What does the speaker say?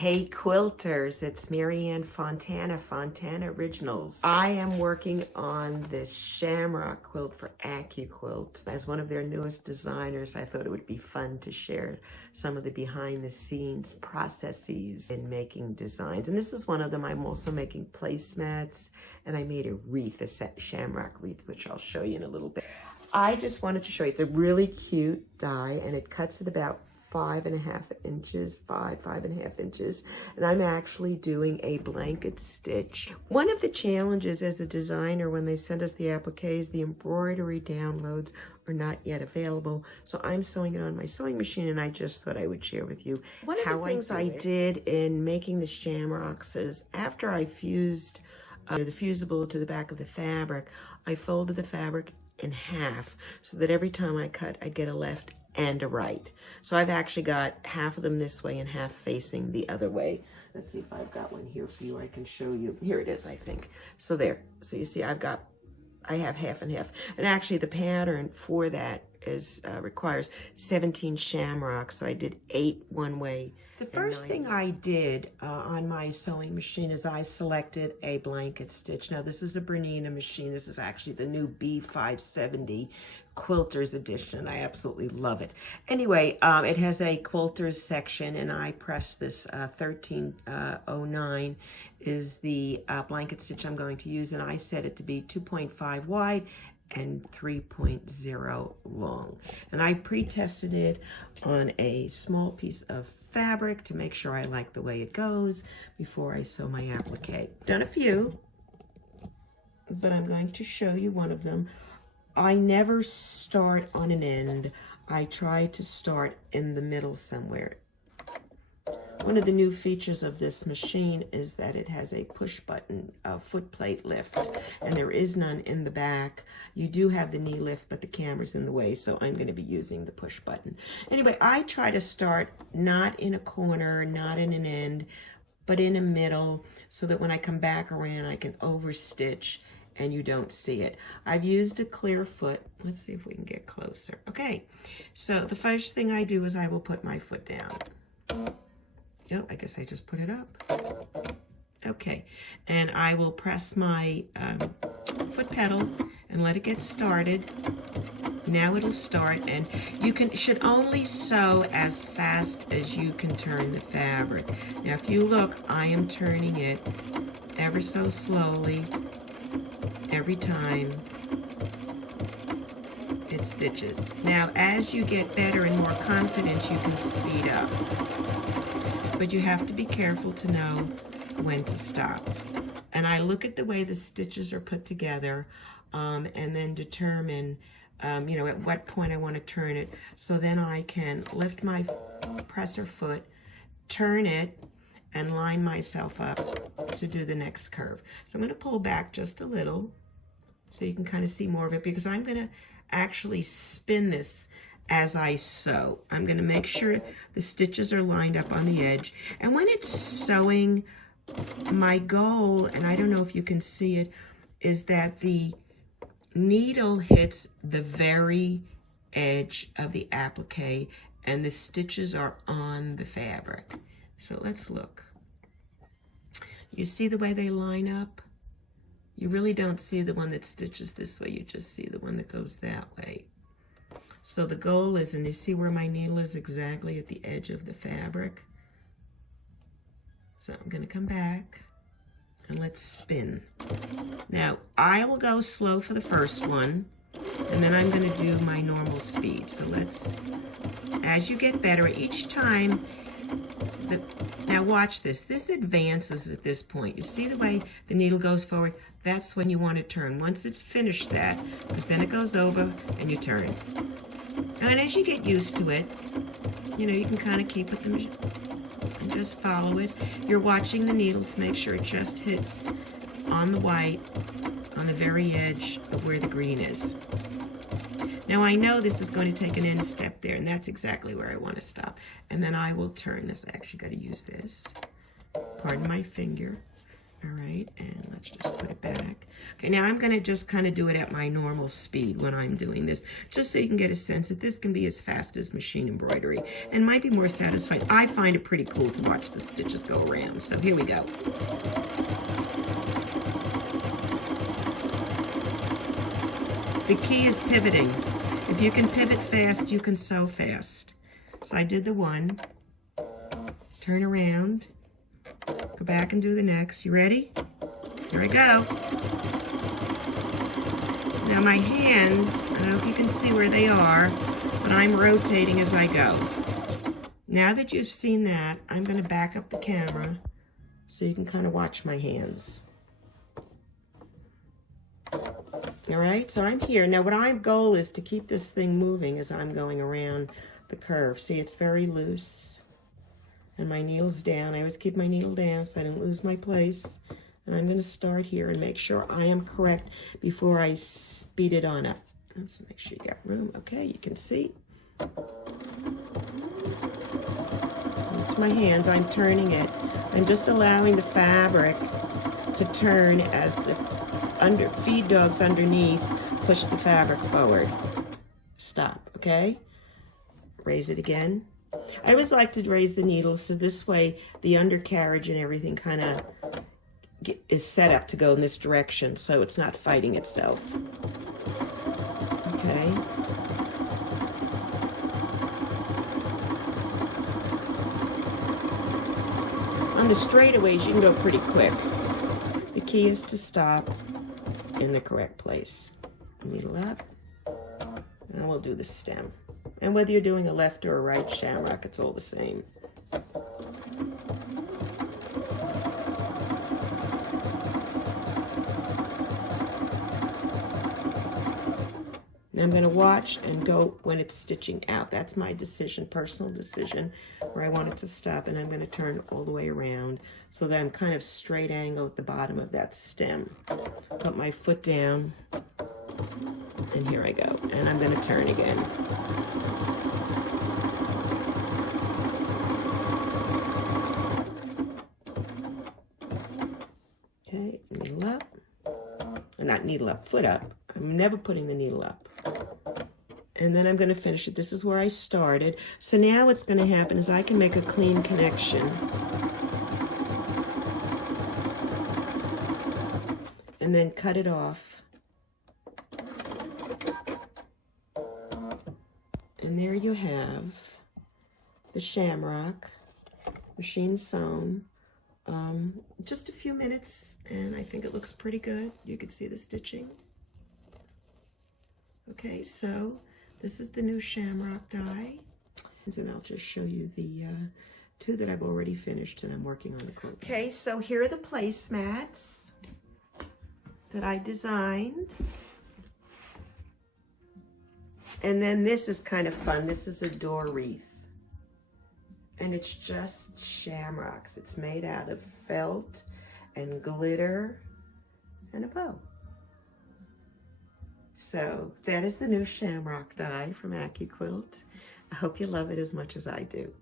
Hey quilters, it's Marianne Fontana, Fontana Originals. I am working on this shamrock quilt for AccuQuilt. As one of their newest designers, I thought it would be fun to share some of the behind the scenes processes in making designs. And this is one of them. I'm also making placemats, and I made a wreath, a set shamrock wreath, which I'll show you in a little bit. I just wanted to show you, it's a really cute die, and it cuts at about 5.5 inches, 5.5 inches, and I'm actually doing a blanket stitch. One of the challenges as a designer when they send us the appliques, the embroidery downloads are not yet available, so I'm sewing it on my sewing machine, and I just thought I would share with you how I did in making the shamrocks is after I fused the fusible to the back of the fabric, I folded the fabric in half so that every time I cut, I'd get a left and a right. So I've actually got half of them this way and half facing the other way. Let's see if I've got one here for you. I can show you. Here it is, I think. So there. So you see, I have half and half. And actually the pattern for that is requires 17 shamrocks. So I did 8 one way. The first thing I did on my sewing machine is I selected a blanket stitch. Now this is a Bernina machine. This is actually the new B570 Quilters edition. I absolutely love it. Anyway, it has a quilters section, and I pressed this 1309 is the blanket stitch I'm going to use, and I set it to be 2.5 wide and 3.0 long. And I pre-tested it on a small piece of fabric to make sure I like the way it goes before I sew my applique. Done a few, but I'm going to show you one of them. I never start on an end. I try to start in the middle somewhere. One of the new features of this machine is that it has a push button, foot plate lift, and there is none in the back. You do have the knee lift, but the camera's in the way, so I'm going to be using the push button. Anyway, I try to start not in a corner, not in an end, but in a middle, so that when I come back around, I can overstitch and you don't see it. I've used a clear foot. Let's see if we can get closer. Okay, so the first thing I do is I will put my foot down. Oh, I guess I just put it up. Okay, and I will press my foot pedal and let it get started. Now it'll start, and you should only sew as fast as you can turn the fabric. Now if you look, I am turning it ever so slowly every time it stitches. Now as you get better and more confident, you can speed up. But you have to be careful to know when to stop. And I look at the way the stitches are put together and then determine, you know, at what point I want to turn it. So then I can lift my presser foot, turn it, and line myself up to do the next curve. So I'm going to pull back just a little so you can kind of see more of it, because I'm going to actually spin this as I sew. I'm going to make sure the stitches are lined up on the edge. And when it's sewing, my goal, and I don't know if you can see it, is that the needle hits the very edge of the applique and the stitches are on the fabric. So let's look. You see the way they line up? You really don't see the one that stitches this way, you just see the one that goes that way. So the goal is, and you see where my needle is exactly at the edge of the fabric. So I'm going to come back and let's spin. Now I will go slow for the first one, and then I'm going to do my normal speed. So let's, as you get better each time, now watch this. This advances at this point. You see the way the needle goes forward? That's when you want to turn. Once it's finished that, because then it goes over and you turn. And as you get used to it, you know, you can kind of keep with the machine and just follow it. You're watching the needle to make sure it just hits on the white, on the very edge of where the green is. Now I know this is going to take an end step there, and that's exactly where I want to stop. And then I will turn this. I actually got to use this. Pardon my finger. All right, and let's just put it back. Okay, now I'm gonna just kind of do it at my normal speed when I'm doing this, just so you can get a sense that this can be as fast as machine embroidery and might be more satisfying. I find it pretty cool to watch the stitches go around. So here we go. The key is pivoting. If you can pivot fast, you can sew fast. So I did the one, turn around, go back and do the next. You ready? Here I go. Now my hands, I don't know if you can see where they are, but I'm rotating as I go. Now that you've seen that, I'm going to back up the camera so you can kind of watch my hands. All right, so I'm here. Now what my goal is to keep this thing moving as I'm going around the curve. See, it's very loose. And my needle's down. I always keep my needle down so I don't lose my place. And I'm going to start here and make sure I am correct before I speed it on up. Let's make sure you got room. Okay, you can see. With my hands, I'm turning it. I'm just allowing the fabric to turn as the feed dogs underneath push the fabric forward. Stop, okay? Raise it again. I always like to raise the needle so this way the undercarriage and everything kind of is set up to go in this direction so it's not fighting itself. Okay. On the straightaways you can go pretty quick. The key is to stop in the correct place. Needle up. And we'll do the stem. And whether you're doing a left or a right shamrock, it's all the same. Now I'm going to watch and go when it's stitching out. That's my decision, personal decision, where I want it to stop, and I'm going to turn all the way around so that I'm kind of straight angle at the bottom of that stem. Put my foot down, and here I go. And I'm going to turn again. Okay, needle up. Not needle up, foot up. I'm never putting the needle up. And then I'm going to finish it. This is where I started. So now what's going to happen is I can make a clean connection. And then cut it off. And there you have the shamrock, machine sewn. Just a few minutes, and I think it looks pretty good. You can see the stitching. Okay, so this is the new shamrock die. And I'll just show you the two that I've already finished and I'm working on the quilt. Okay, so here are the placemats that I designed. And then this is kind of fun. This is a door wreath. And it's just shamrocks. It's made out of felt and glitter and a bow. So that is the new shamrock die from AccuQuilt. I hope you love it as much as I do.